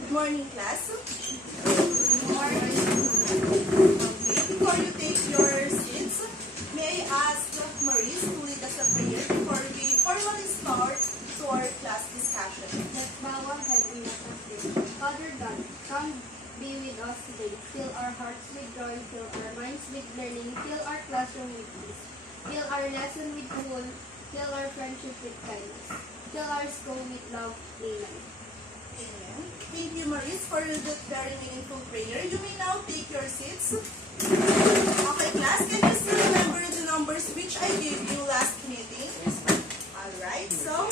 Good morning, class. Good morning. Okay, before you take your seats, may I ask Maurice to lead us a prayer before we formally start to our class discussion. Let's bow our head in a prayer. Father God, come be with us today. Fill our hearts with joy, fill our minds with learning, fill our classroom with peace. Fill our lesson with cool, fill our friendship with kindness. Fill our school with love. Amen. Amen. Thank you, Maurice, for that very meaningful prayer. You may now take your seats. Okay, class, can you still remember the numbers which I gave you last meeting? Yes, ma'am. Alright, so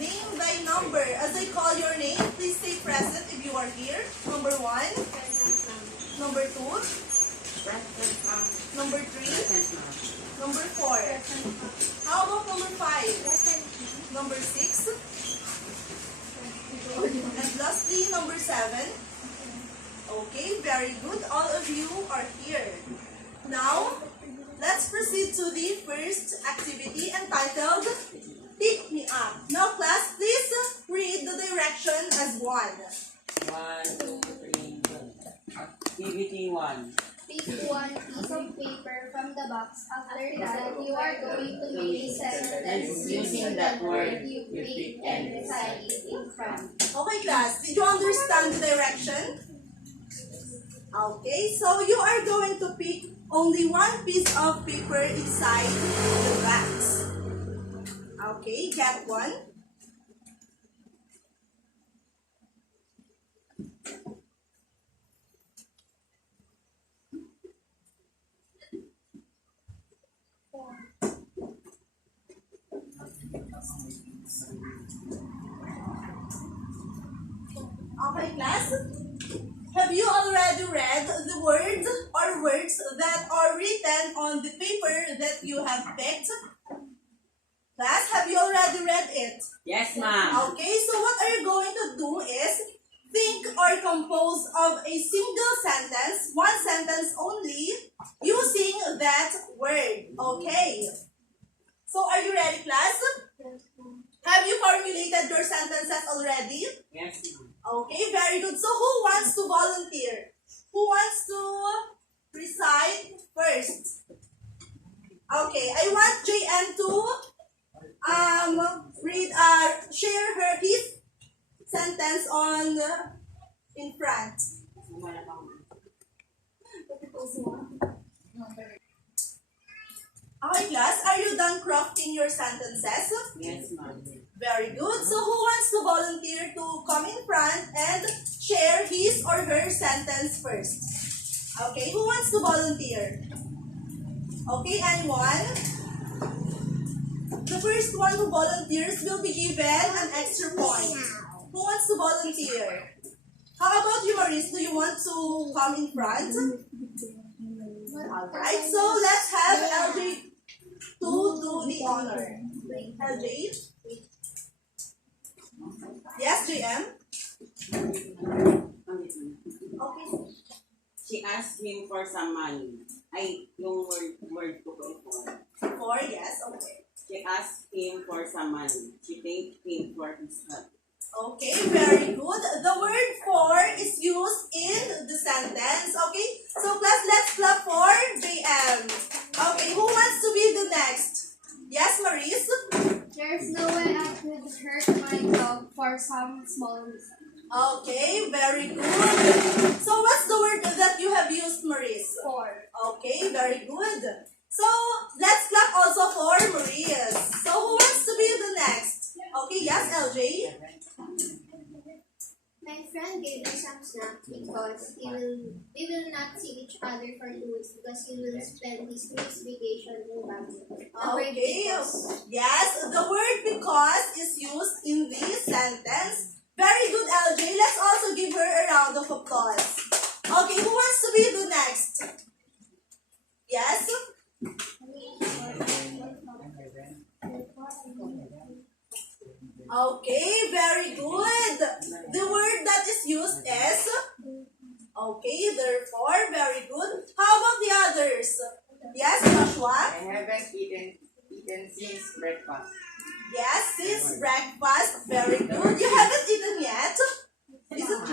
name thy number. As I call your name, please stay present if you are here. Number 1, number 2, Present, ma'am. number 3, Present, ma'am. number 4. How about number 5? Number 6. And lastly, number 7. Okay, very good. All of you are here. Now, let's proceed to the first activity entitled Pick Me Up. Now, class, please read the direction as 1. 1, 2, 3, go. Activity 1. Pick one piece of paper from the box. After that, you are going to make a sentence using that word you pick and recite it in front. Okay, class, did you understand the direction? Okay, so you are going to pick only one piece of paper inside the box. Okay, get one. Okay, class. Have you already read the words or words that are written on the paper that you have picked? Class, have you already read it? Yes, ma'am. Okay, so what are you going to do is think or compose of a single sentence, one sentence only, using that word. Okay. So are you ready, class? Have you formulated your sentences already? Yes, ma'am. Okay, very good. So who wants to volunteer? Who wants to recite first? Okay, I want JM to share his sentence on in front. Okay, class, are you done crafting your sentences? Yes, ma'am. Very good. So who wants to volunteer to come in front and share his or her sentence first? Okay, who wants to volunteer? Okay, anyone? The first one who volunteers will be given an extra point. Who wants to volunteer? How about you, Maurice? Do you want to come in front? Alright, so let's have LJ to do the honor. LJ? Yes, JM? Okay. She asked him for some money. Ay, yung word ko before. 4, yes, okay. She asked him for some money. She thanked him for his help. Okay, very good. The word for is used in the sentence. Okay, so class, let's clap for JM. Okay, who wants to be the next? Yes, Maurice? There's no way I could hurt my dog for some small reason. Okay, very good. So what's the word that you have used, Maurice? For. Okay, very good. So let's clap also for Maurice. So who wants to be the next? Okay, yes, LJ? My friend gave me some snacks because we will not see each other for 2 weeks because he will spend his next vacation in Baguio. Okay, yes, the word because is used in this sentence. Very good, LJ. Let's also give her a round of applause. Okay, who wants to be the next? Yes? Okay, very good. The word that is used is okay, therefore, very good. How about the others? Yes, Joshua? I haven't eaten since breakfast. Yes, since breakfast. Very good. You haven't eaten yet? Is it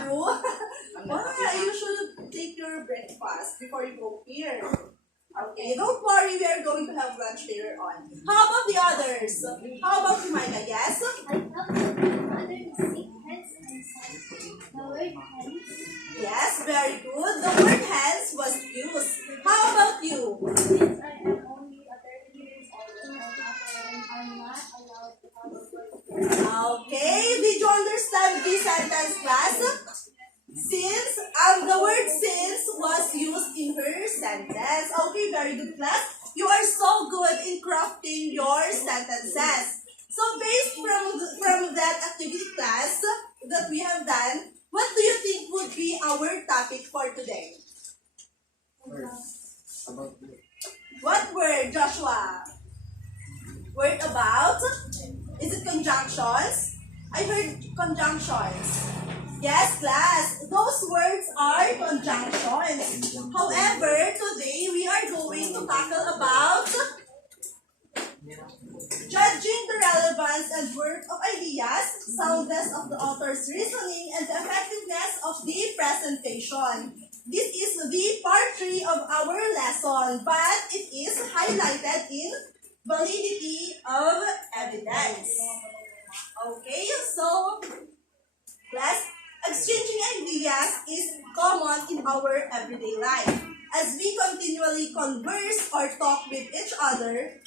class before you go here. Okay, don't worry, we are going to have lunch later on. How about the others? How about you, Micah? Yes? I thought that my mother is sick, hence and said, the word hence. Yes, very good. The word hence was used. How about you? Since I am only a 30 years old, and I'm not allowed to have a word. Okay, did you understand this sentence, class? Since, the word since was used in her sentence. Okay, very good, class. You are so good in crafting your sentences. So based from that activity class that we have done, what do you think would be our topic for today? What word, Joshua? Word about? Is it conjunctions? I heard conjunctions. Yes, class. Those words are conjunctions. However, today we are going to tackle about judging the relevance and worth of ideas, soundness of the author's reasoning, and the effectiveness of the presentation. This is the part 3 of our lesson, but it is highlighted in validity of evidence. Okay, so class, exchanging ideas is common in our everyday life. As we continually converse or talk with each other,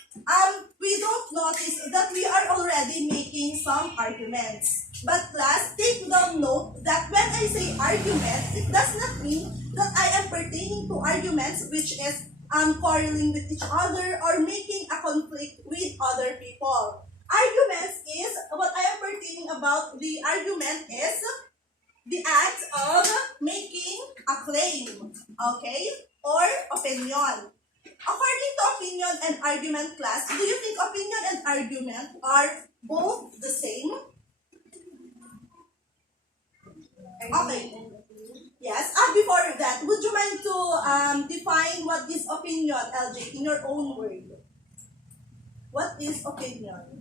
we don't notice that we are already making some arguments. But class, take down note that when I say argument, it does not mean that I am pertaining to arguments which is quarreling with each other or making a conflict with other people. Arguments is, what I am pertaining about the argument is the act of making a claim, okay, or opinion. According to opinion and argument class, do you think opinion and argument are both the same? Okay. Yes. Before that, would you mind to define what is opinion, LJ, in your own word? What is opinion?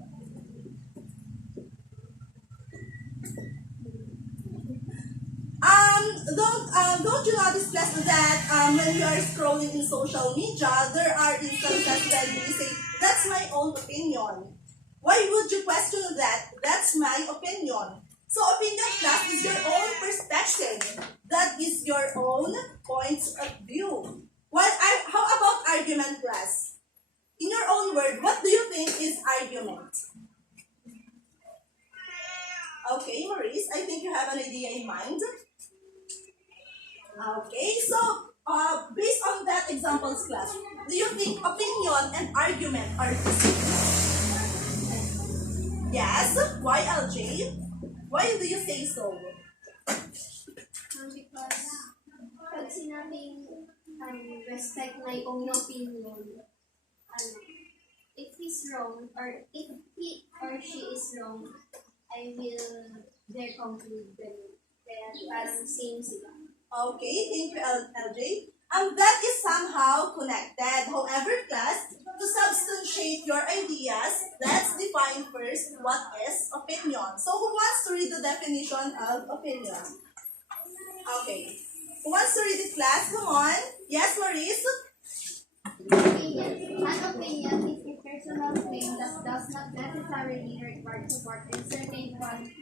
Don't you notice, class, that when you are scrolling in social media, there are instances when they say, that's my own opinion. Why would you question that? That's my opinion. So opinion, class, is your own perspective. That is your own points of view. How about argument, class? In your own word, what do you think is argument? Okay, Maurice, I think you have an idea in mind. Okay, so based on that examples, class, do you think opinion and argument are the same? Yes. Why, LJ? Why do you say so? Because pag sinabing respect my own opinion, if he's wrong or if he or she is wrong, I will dare conclude them. Kaya parang same sila. Okay, thank you, LJ. That is somehow connected. However, class, to substantiate your ideas, let's define first what is opinion. So, who wants to read the definition of opinion? Okay. Who wants to read it, class? Come on. Yes, Maurice? Opinion. An opinion is a personal claim that does not necessarily require support in certain qualities.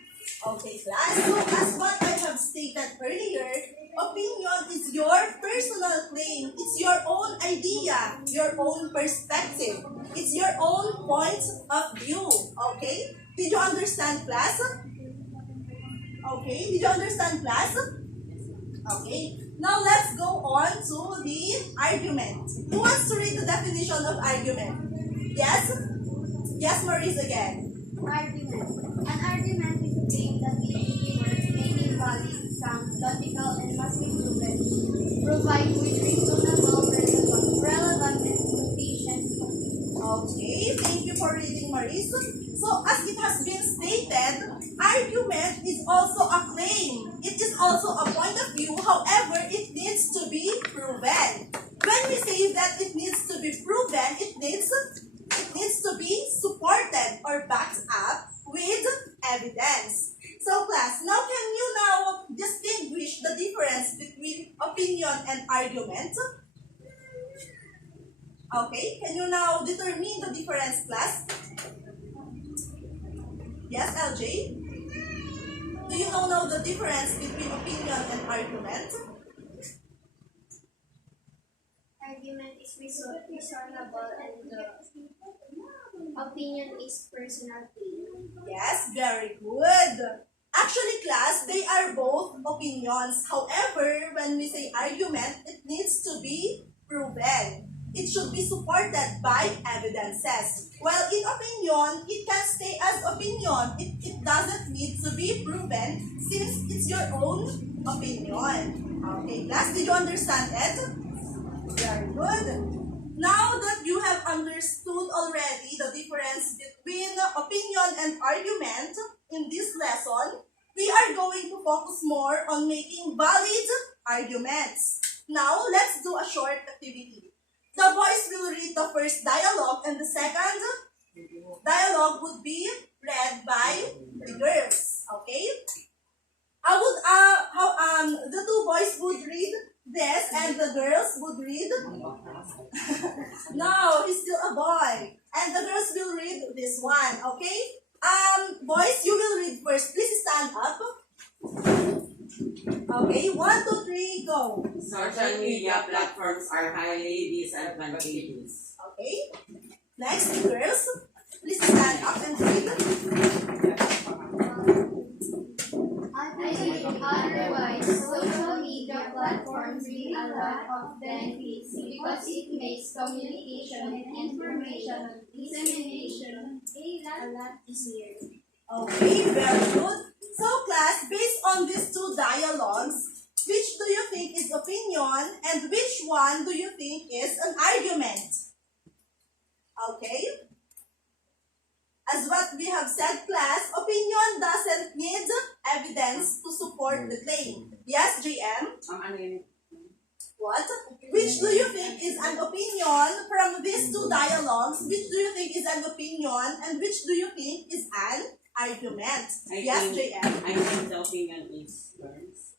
Okay, class. So, as what I have stated earlier, opinion is your personal claim. It's your own idea, your own perspective. It's your own point of view. Okay? Did you understand, class? Okay, did you understand, class? Okay. Now, let's go on to the argument. Who wants to read the definition of argument? Yes? Yes, Maurice again. Argument. An argument is a claim that usually works, may be valid, sound, logical, and must be proven. Provide with reasonable, relevant, and sufficient. Okay, thank you for reading, Maurice. So, as it has been stated, argument is also a claim. It is also a point of view, however, it needs to be proven. When we say that it needs to be proven, it needs to be supported or backed up with evidence. So class, now can you now distinguish the difference between opinion opinion and argument. Okay, can you now determine the difference, class? Yes, LJ? Do you know the difference between opinion and argument? Argument is reasonable and the opinion is personal claim. Yes, very good. Actually, class, they are both opinions. However, when we say argument, it needs to be proven. It should be supported by evidences. While in opinion, it can stay as opinion. It doesn't need to be proven since it's your own opinion. Okay, class, did you understand it? Very good. Now that you have understood already the difference between opinion and argument in this lesson, we are going to focus more on making valid arguments. Now, let's do a short activity. The boys will read the first dialogue and the second dialogue would be read by the girls. Okay? The two boys would read this and the girls would read. No, he's still a boy. And the girls will read this one. Okay? Boys, you will read first. Please stand up. Okay, 1, 2, 3, go. Social media platforms are highly disadvantageous. Okay. Next, girls. Please stand up and read. Otherwise, social media platforms bring a lot of benefits because it makes communication and information dissemination a lot easier. Okay, very good. So class, based on these two dialogues, which do you think is opinion and which one do you think is an argument? Okay? As what we have said, class, opinion doesn't need evidence to support the claim. Yes, JM? Ano yun? What? Which do you think is an opinion from these two dialogues? Which do you think is an opinion and which do you think is an argument? Yes, JM? I think the opinion is words.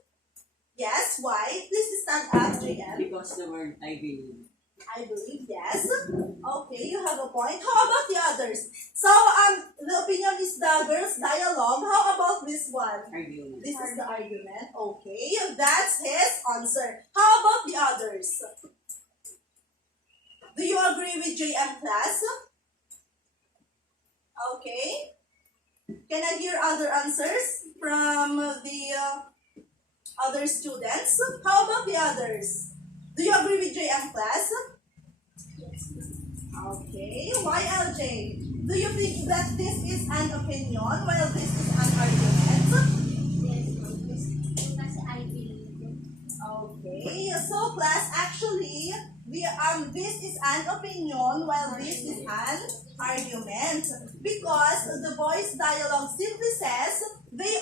Yes, why? Please stand up, JM. Because the word I believe. I believe, yes. Okay, you have a point. How about the others? So, the opinion is the girls' dialogue. How about this one? Argument. This is the argument. Okay, that's his answer. How about the others? Do you agree with JM class? Okay. Can I hear other answers from the other students? How about the others? Do you agree with JM class? Okay. Why LJ? Do you think that this is an opinion while this is an argument? Yes, kasi I believe it. Okay. So class, actually, this is an opinion while this is an argument because the boys' dialogue simply says they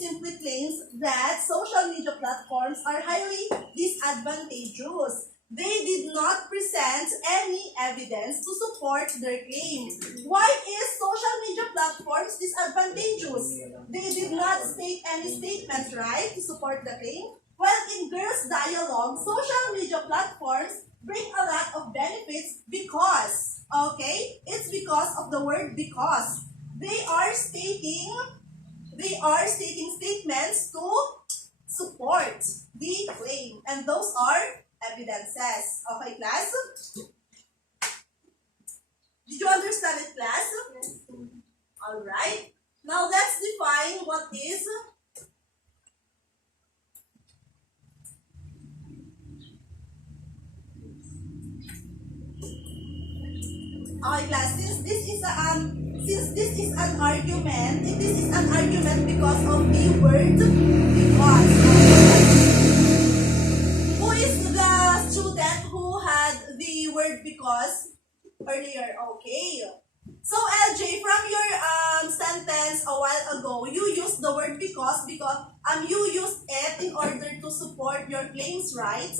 simply claims that social media platforms are highly disadvantageous. They did not present any evidence to support their claim. Why is social media platforms disadvantageous? They did not state any statement, right, to support the claim. While in girls' dialogue, social media platforms bring a lot of benefits because, okay, it's because of the word because. They are stating statements to support the claim, and those are evidences. Okay, class? Did you understand it, class? Yes. Alright. Now let's define what is okay, class, since this is an argument, this is an argument because of the word because. Who is the student who had the word because earlier? Okay. So LJ, from your sentence a while ago, you used the word because you used it in order to support your claims, right?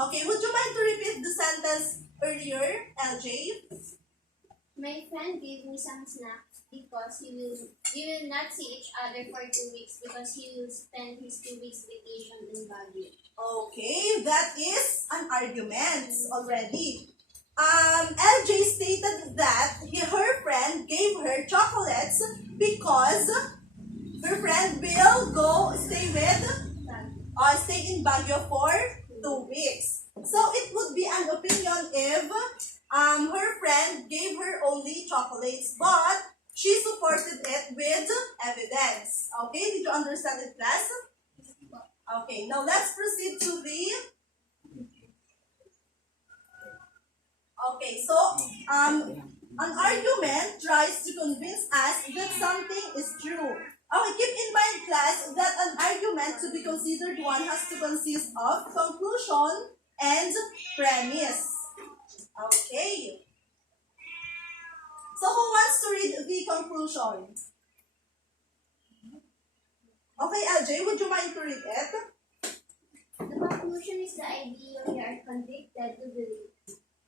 Okay, would you mind to repeat the sentence earlier, LJ? My friend gave me some snacks because we will not see each other for 2 weeks because he will spend his 2 weeks vacation in Baguio. Okay, that is an argument already. LJ stated that her friend gave her chocolates because her friend will stay in Baguio for 2 weeks. So it would be an opinion if her friend gave her only chocolates, but she supported it with evidence. Okay, did you understand it, class? Okay, now let's proceed to the. Okay, so an argument tries to convince us that something is true. Okay, keep in mind, class, that an argument to be considered one has to consist of conclusion and premise. Okay. So who wants to read the conclusion? Okay, LJ, would you mind to read it? The conclusion is the idea we are convicted to believe,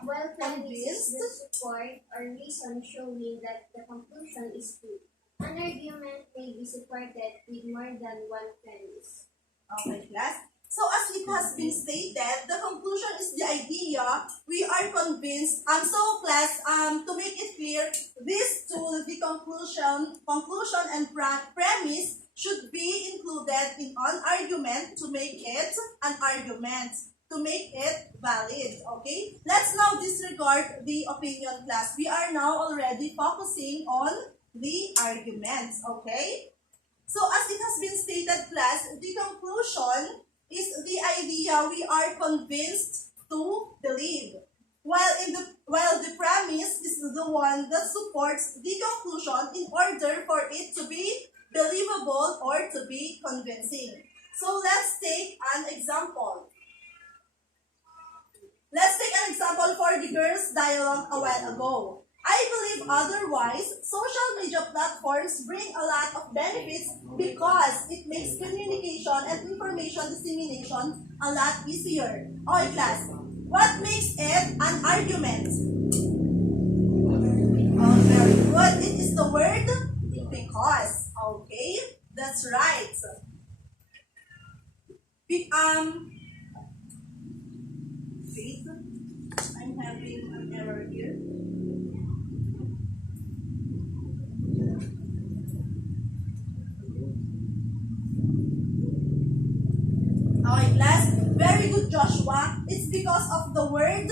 while premise is the support or reason showing that the conclusion is true. An argument may be supported with more than one premise. Okay, class. So as it has been stated, the conclusion is the idea we are convinced. So class, to make it clear, these two, the conclusion and premise should be included in an argument to make it an argument, to make it valid. Okay? Let's now disregard the opinion, class. We are now already focusing on the arguments. Okay? So as it has been stated, class, the conclusion is the idea we are convinced to believe, while the premise is the one that supports the conclusion in order for it to be believable or to be convincing. So let's take an example. Let's take an example for the girls' dialogue a while ago. I believe otherwise, social media platforms bring a lot of benefits because it makes communication and information dissemination a lot easier. Okay, class. What makes it an argument? Oh, very good. It is the word because. Okay, that's right. Wait, I'm having an error here. Okay, class. Very good, Joshua. It's because of the word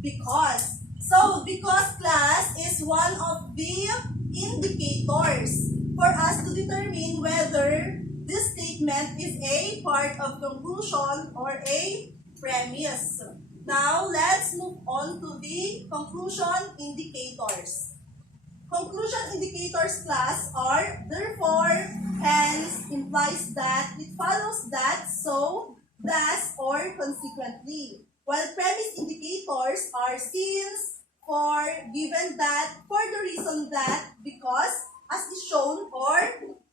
because. So, because, class, is one of the indicators for us to determine whether this statement is a part of conclusion or a premise. Now, let's move on to the conclusion indicators. Conclusion indicators, class, are therefore, hence, implies that, it follows that, so, thus, or consequently. While premise indicators are since, for, given that, for the reason that, because, as is shown, or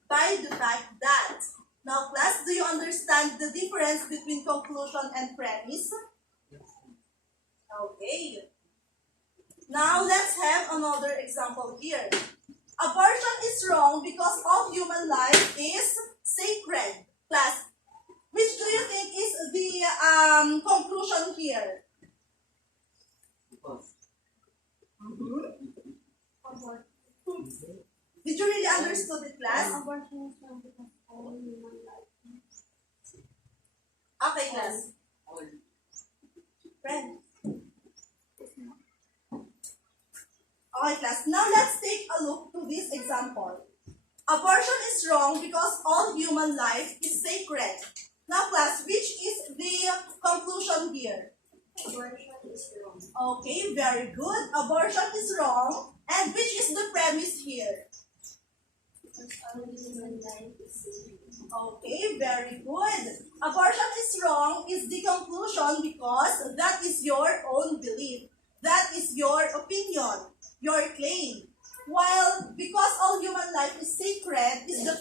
by the fact that. Now, class, do you understand the difference between conclusion and premise? Okay. Now, let's have another example here. Abortion is wrong because all human life is sacred. Class, which do you think is the conclusion here? Did you really understand it, class? Abortion is wrong because all human life. Okay, class. Friend. Okay, class. Now let's take a look to this example. Abortion is wrong because all human life is sacred. Now, class, which is the conclusion here? Abortion is wrong. Okay, very good. Abortion is wrong. And which is the premise here? Because all human life is sacred. Okay, very good. Abortion is wrong is the conclusion because that is your own belief. That is your opinion, your claim. While because all human life is sacred is the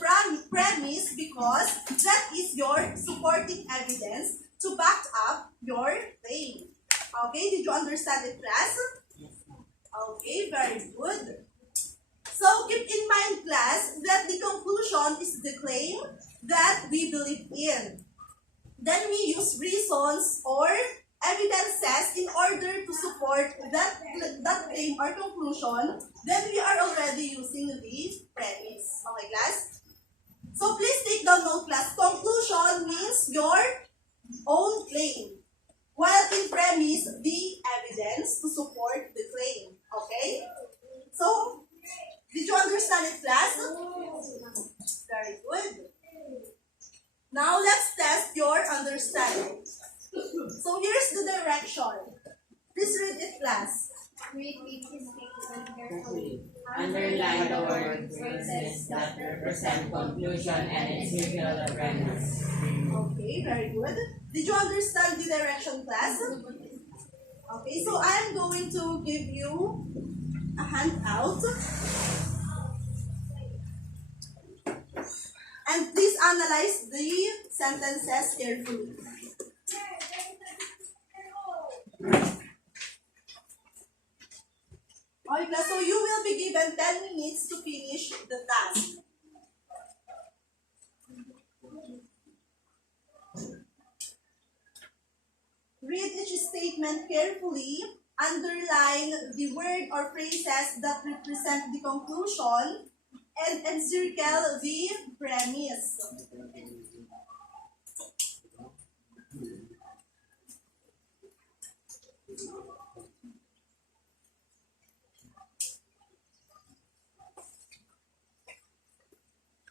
premise because that is your supporting evidence to back up your claim. Okay, did you understand it, class? Okay, very good. So keep in mind in. Then we use reasons or evidences in order to support that claim or conclusion. Then we are already using the premise. Okay, class? So please take down note, class. Conclusion means your own claim, while in premise, the evidence to support the claim. Okay? So, did you understand it, class? Very good. Now, let's test your understanding. So, here's the direction. Please read it, class. Read each statement carefully. Underline the word phrases that represent conclusion and its circular premise. Okay, very good. Did you understand the direction, class? Okay, so I'm going to give you a handout. And please analyze the sentences carefully. Okay, class, so you will be given 10 minutes to finish the task. Read each statement carefully. Underline the word or phrases that represent the conclusion and encircle the premise.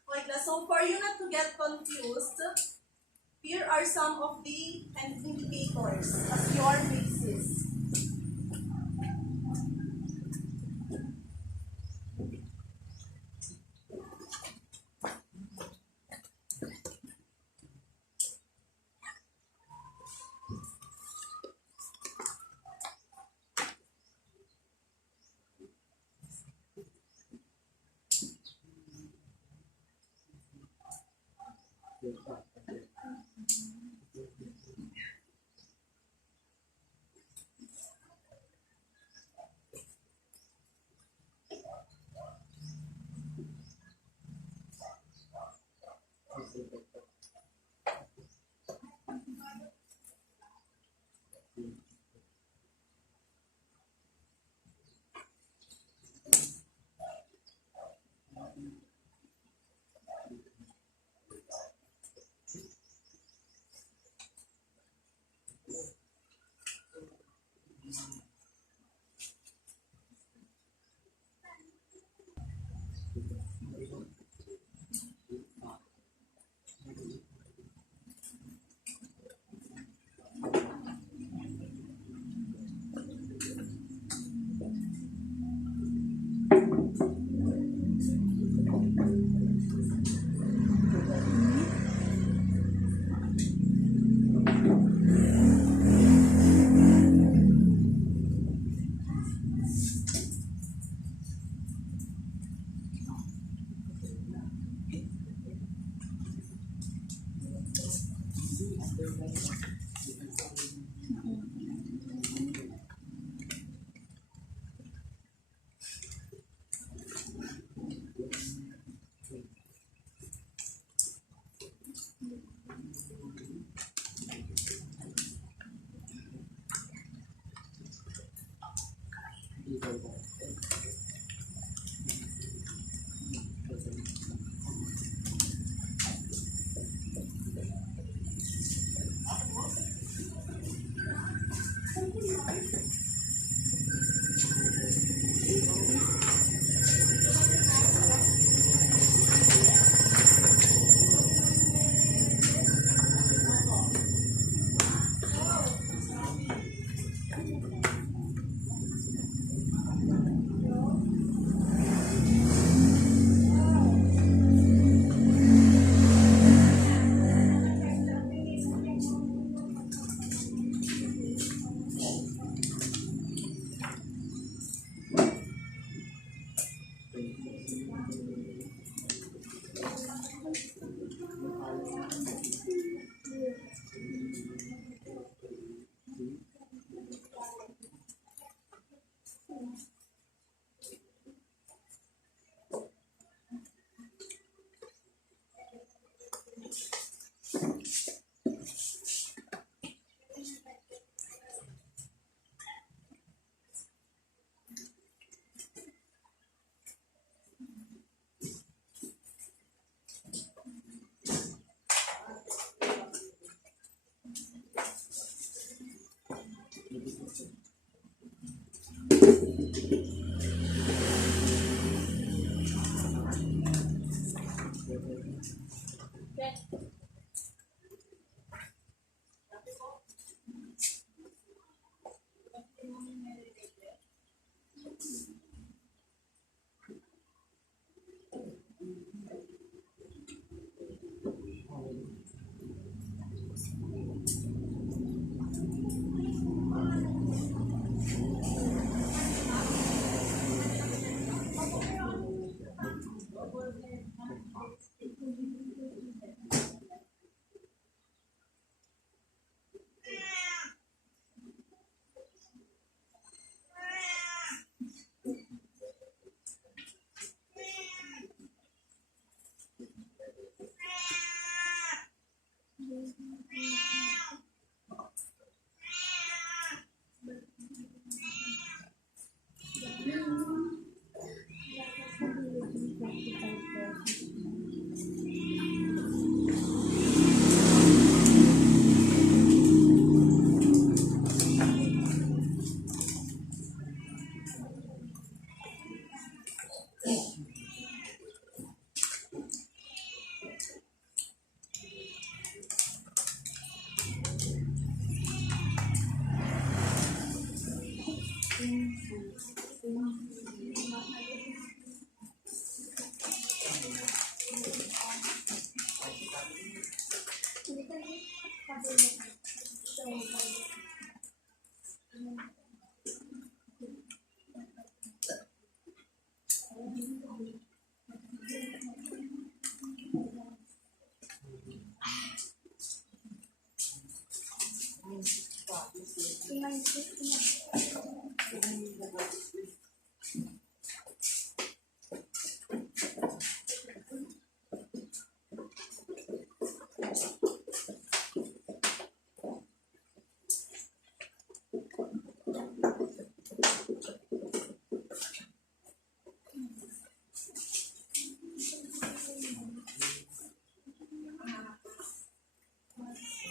Okay, so for you not to get confused, here are some of the indicators as your basis.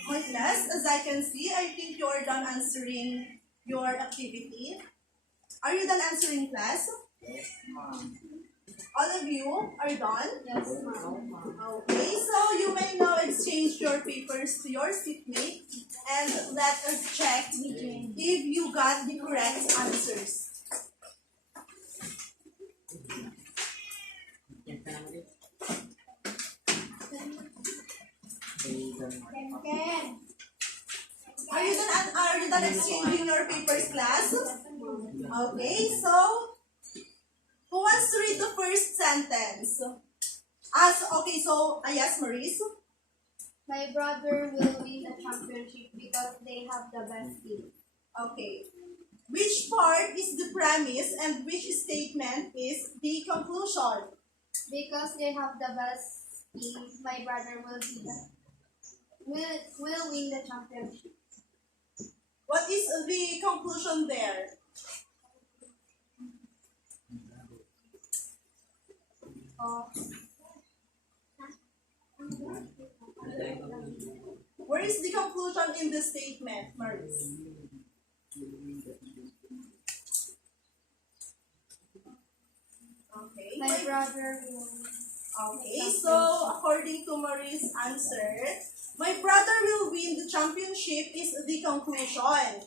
My class, as I can see, I think you are done answering your activity. Are you done answering, class? All of you are done? Yes, ma'am. Okay, so you may now exchange your papers to your seatmate and let us check if you got the correct answers. Are you done exchanging your papers, class? Okay, so who wants to read the first sentence? Yes, Maurice. My brother will win the championship because they have the best team. Okay. Which part is the premise and which statement is the conclusion? Because they have the best team, my brother will win the championship. What is the conclusion there? Where is the conclusion in the statement, Maurice? Okay. My brother will. Okay, so according to Marie's answer, my brother will win the championship is the conclusion.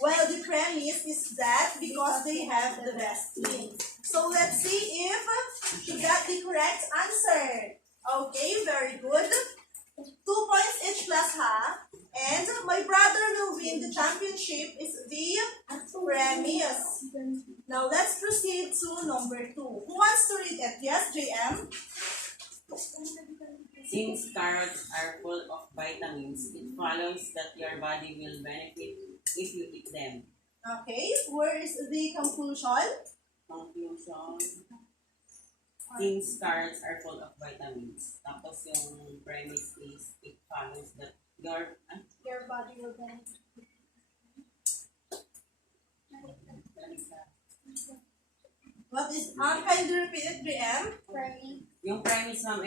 While the premise is that because they have the best team. So let's see if she got the correct answer. Okay, very good. 2 points each class, ha? And my brother will win the championship is the premise. Now let's proceed to number 2. Who wants to read it? Yes, JM? Since carrots are full of vitamins, it follows that your body will benefit if you eat them. Okay, where is the conclusion? Conclusion. Since carrots are full of vitamins. Tapos yung premise is, it follows that Your body will benefit. What is, can you repeat it, JM? Yung premise, ma'am,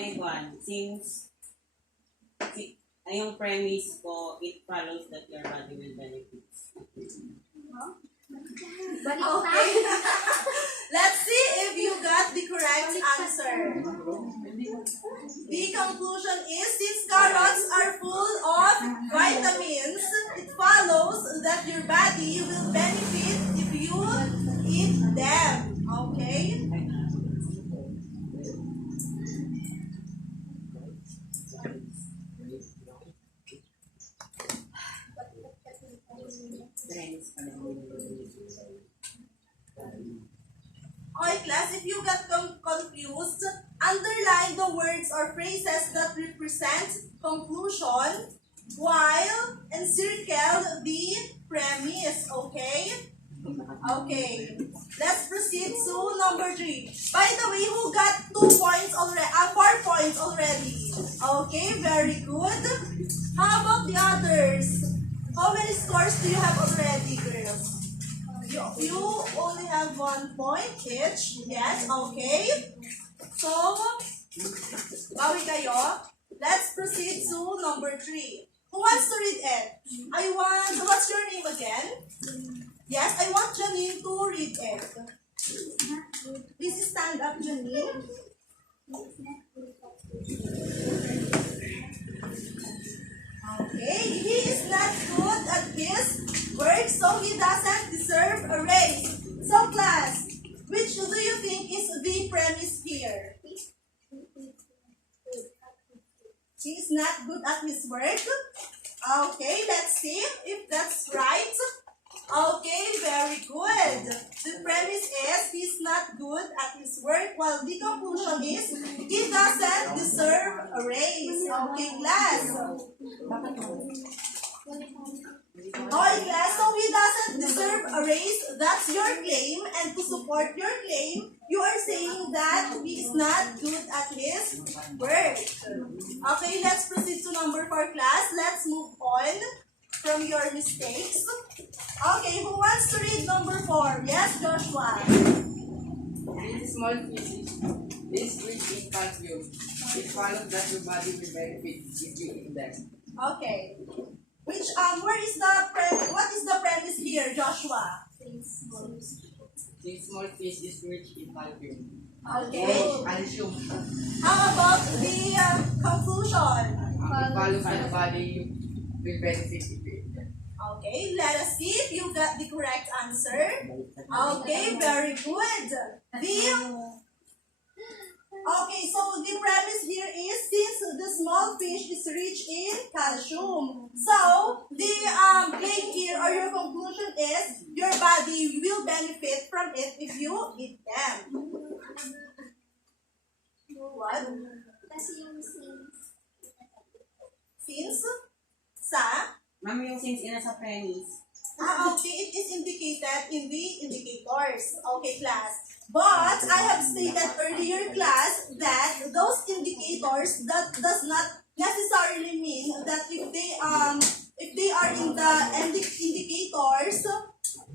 yung premise ko, it follows that your body will benefit. Okay. Let's see if you got the correct answer. The conclusion is, since carrots are full of vitamins, it follows that your body will benefit if you eat them. Okay? Okay, class, if you got confused, underline the words or phrases that represent conclusion while encircle the premise, okay? Okay, let's proceed to number 3. By the way, who got 2 points already? 4 points already. Okay, very good. How about How many scores do you have already, girls? You only have 1 point each. Yes, okay. So, bawi kayo. Let's proceed to number 3. Who wants to read it? What's your name again? Yes, I want Janine to read it. Please stand up, Janine. Okay, he is not good at his work, so he doesn't deserve a raise. So class, which do you think is the premise here? He is not good at his work? Okay, let's see if that's right. Okay, very good. The premise is he's not good at his work, while the conclusion is he doesn't deserve a raise. Okay, class. Okay, class, so he doesn't deserve a raise. That's your claim, and to support your claim, you are saying that he is not good at his work. Okay, let's proceed to number 4, class. Let's move on from your mistakes. Okay, who wants to read number 4? Yes, Joshua. This small fish is rich in calcium. It follows that your body will benefit if you eat them. Okay. Where is the premise? What is the premise here, Joshua? This small fish is rich in calcium. Okay. Calcium. How about the conclusion? It follows that the body will benefit if you eat them. Okay, let us see if you got the correct answer. Okay, very good. Okay, so the premise here is since the small fish is rich in calcium. So, the claim here or your conclusion is your body will benefit from it if you eat them. What? Since? Sa? Ma'am, yung since ina sa premise. Okay, it is indicated in the indicators. Okay, class. But I have stated earlier, class, that those indicators that does not necessarily mean that if they are in the indicators,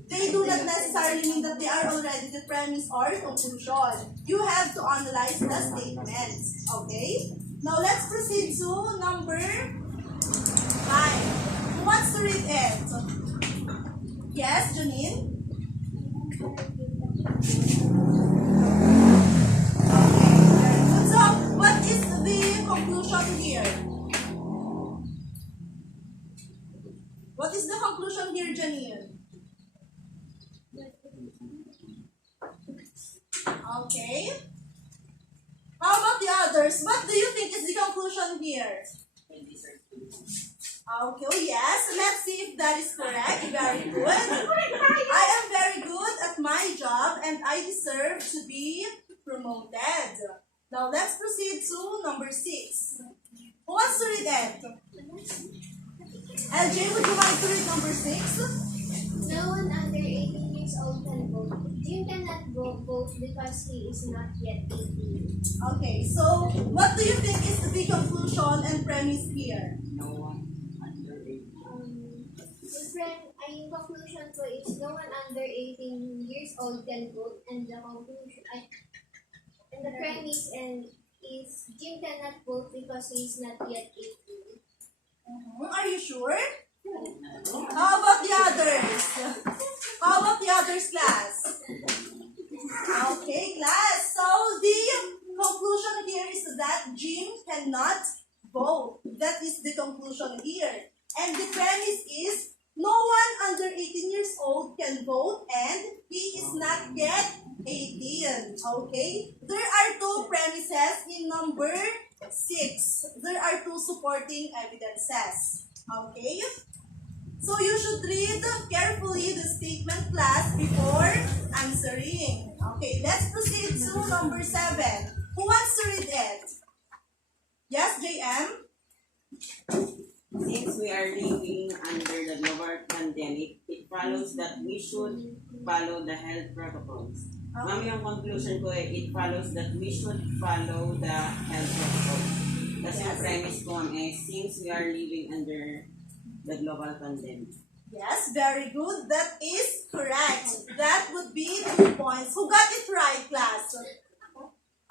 they do not necessarily mean that they are already the premise or conclusion. You have to analyze the statements. Okay? Now let's proceed to number 5. Who wants to read it? Yes, Janine? Okay, very good. So, what is the conclusion here? What is the conclusion here, Janine? Okay. How about the others? What do you think is the conclusion here? Okay, oh yes. Let's see if that is correct. Very good. I am very good at my job and I deserve to be promoted. Now let's proceed to number 6. Who wants to read it? LJ, would you like to read number 6? No one under 18 years old can vote. Jim cannot vote because he is not yet 18. Okay, so what do you think is the conclusion and premise here? No one under 18. Yung conclusion ko is no one under 18 years old can vote, and the conclusion and the premise is Jim cannot vote because he is not yet 18. Are you sure? How about the others? How about the others, class? Okay, class. So the conclusion here is that Jim cannot vote. That is the conclusion here. And the premise is no one under 18 years old can vote and he is not yet 18. Okay? There are 2 premises in number 6. There are 2 supporting evidences. Okay? So you should read carefully the statement, class, before answering. Okay, let's proceed to number 7. Who wants to read it? Yes, JM? Since we are living under the global pandemic, it follows that we should follow the health protocols. Ma'am, yung conclusion ko it follows that we should follow the health protocols. Kasi yung premise ko, since we are living under the global pandemic. Yes, very good. That is correct. That would be 2 points. Who got it right, class?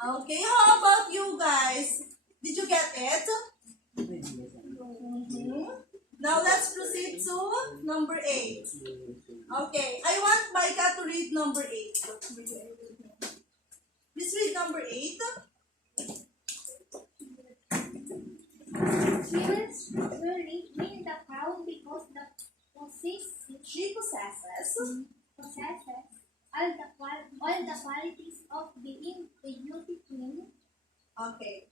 Okay, how about you guys? Did you get it? Mhm. Now let's proceed to number 8. Okay, I want Micah to read number 8. Please read number 8. She will win the crown because She possesses. possesses all the qualities of being a beauty queen. Okay.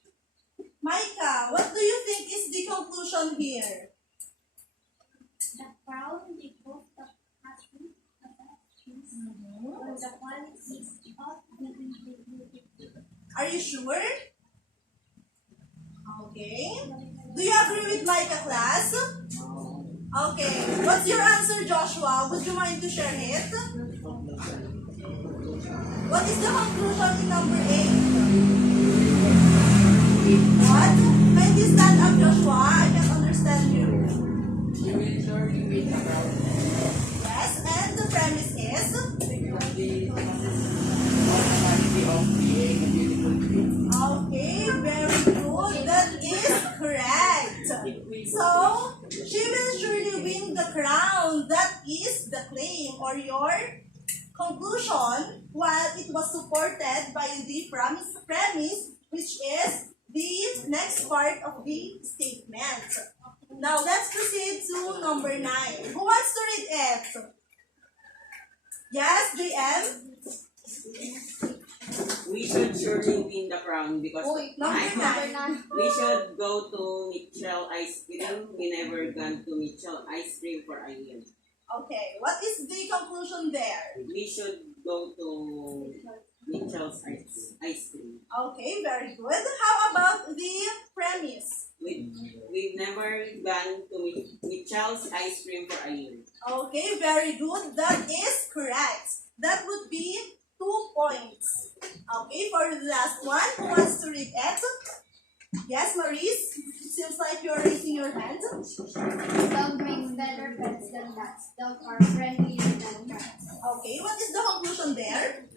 Micah, what do you think is the conclusion here? The crown because the happy possesses all the qualities of being a beauty queen. Are you sure? Okay. Do you agree with Micah, class? Okay. What's your answer, Joshua? Would you mind to share it? What is the conclusion in number 8? What? Can you stand up, Joshua? I can't understand you. You will surely win the crown. Yes, and the premise is? Because they possess all the quality of being a beautiful queen. Okay, very good. That is correct. So, she will surely win the crown. That is the claim or your conclusion, while it was supported by the premise, which is the next part of the statement. Now, let's proceed to number 9. Who wants to read it? Yes, JM? We should surely win the crown because Number 9. we should go to Mitchell Ice Cream. We never gone to Mitchell Ice Cream for a year. Okay, what is the conclusion there? We should go to Mitchell's Ice Cream. Okay, very good. How about the premise? We've never gone to Mitchell's Ice Cream for a year. Okay, very good. That is correct. That would be 2 points. Okay, for the last one, who wants to read it? Yes, Maurice? It seems like you're raising your hand. Dog makes better pets than cats. Dogs are friendlier than cats. Okay, what is the conclusion there?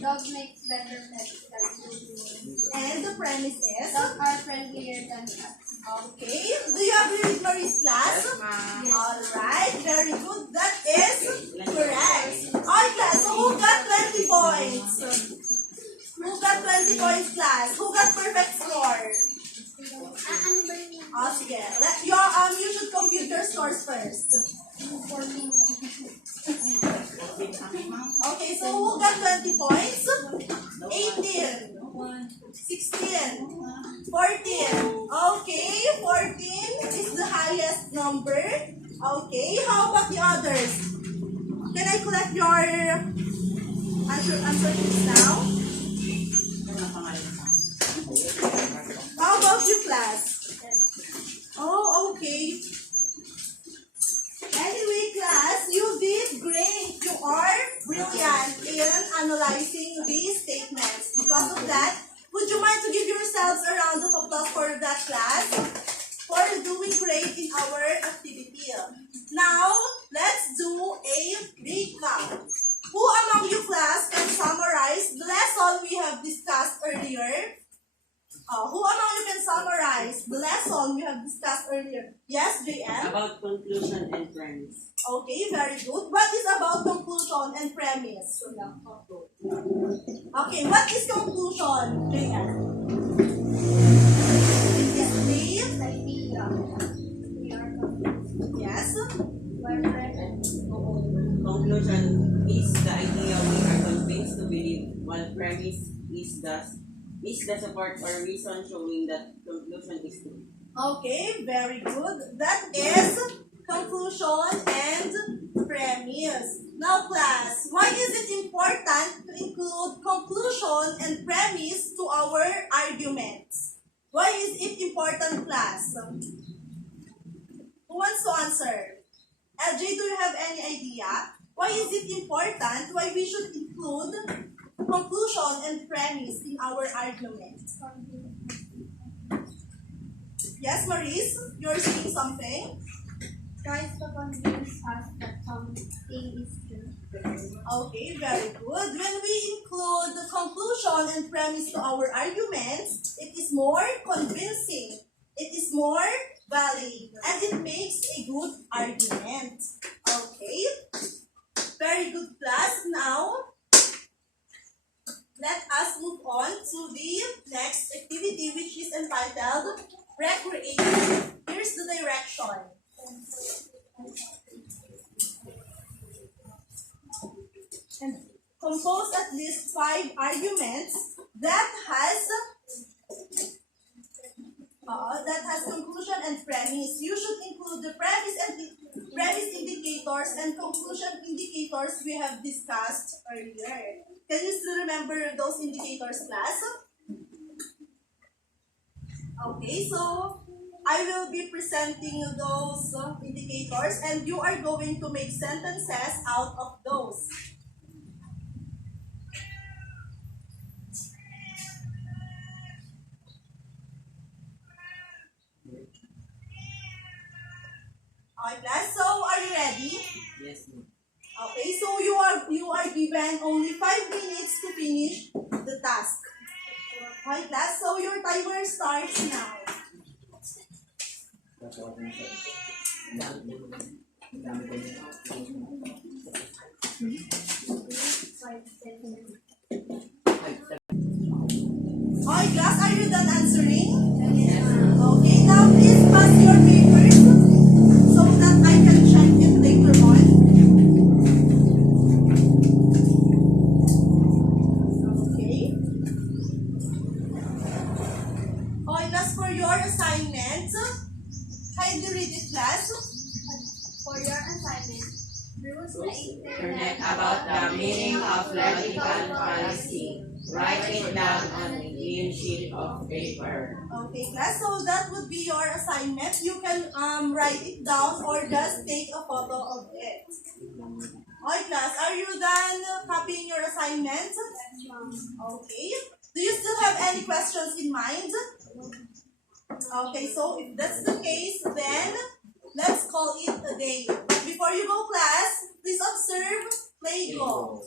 Dog makes better pets than cats. And the premise is? Dogs are friendlier than cats. Okay, do you agree with Maurice's class? Alright, very good. That is correct. Alright, class, so who got 20 points? Who got 20 points, class? Who got perfect score? Oh, sige. You should compute your scores first. Okay, so who got 20 points? 18, 16, 14. Okay, 14 is the highest number. Okay, how about the others? Can I collect your answer sheets now? How about you, class? Oh, okay. Anyway, class, you did great. You are brilliant in analyzing these statements. Because of that, would you mind to give yourselves a round of applause for that, class? For doing great in our activity. Now, let's do a recap. Who among you, class, can summarize the lesson we have discussed earlier? Who among you can summarize the lesson we have discussed earlier? Yes, JM? About conclusion and premise. Okay, very good. What is about conclusion and premise? Okay, what is conclusion, JM? Yes, please. Idea. We are Yes. Conclusion is the idea we are convinced to believe, while premise is the support or reason showing that conclusion is true. Okay, very good. That is conclusion and premise. Now, class, why is it important to include conclusion and premise to our arguments? Why is it important, class? Who wants to answer? LJ, do you have any idea? Why is it important? Why we should include conclusion and premise in our argument? Yes, Maurice, you're saying something? Tries to convince us that something is true. Okay, very good. When we include the conclusion and premise to our arguments, it is more convincing, it is more valid, and it makes a good argument. Okay? Very good, class. Now, let us move on to the next activity, which is entitled Recreation. Here's the direction. And compose at least 5 arguments that has conclusion and premise. You should include the premise indicators and conclusion indicators we have discussed earlier. Can you still remember those indicators, class? Okay, so I will be presenting those indicators, and you are going to make sentences out of those. Okay, class. So, are you ready? Yes, ma'am. Okay, so you are given only 5 minutes to finish the task. Okay, class. So, your timer starts now. Okay, class. Are you done answering? Okay, now please pass your papers so that I can check it later on. Okay. Okay, class, for your assignment, kindly read it, class. For your assignment, browse the Internet about the meaning of radical policy. Write it down on a clean sheet of paper. Okay, class, so that would be your assignment. You can write it down or just take a photo of it. Okay, class, are you done copying your assignment? Okay. Do you still have any questions in mind? Okay, so if that's the case, then let's call it a day. But before you go, class, please observe Play-Doh.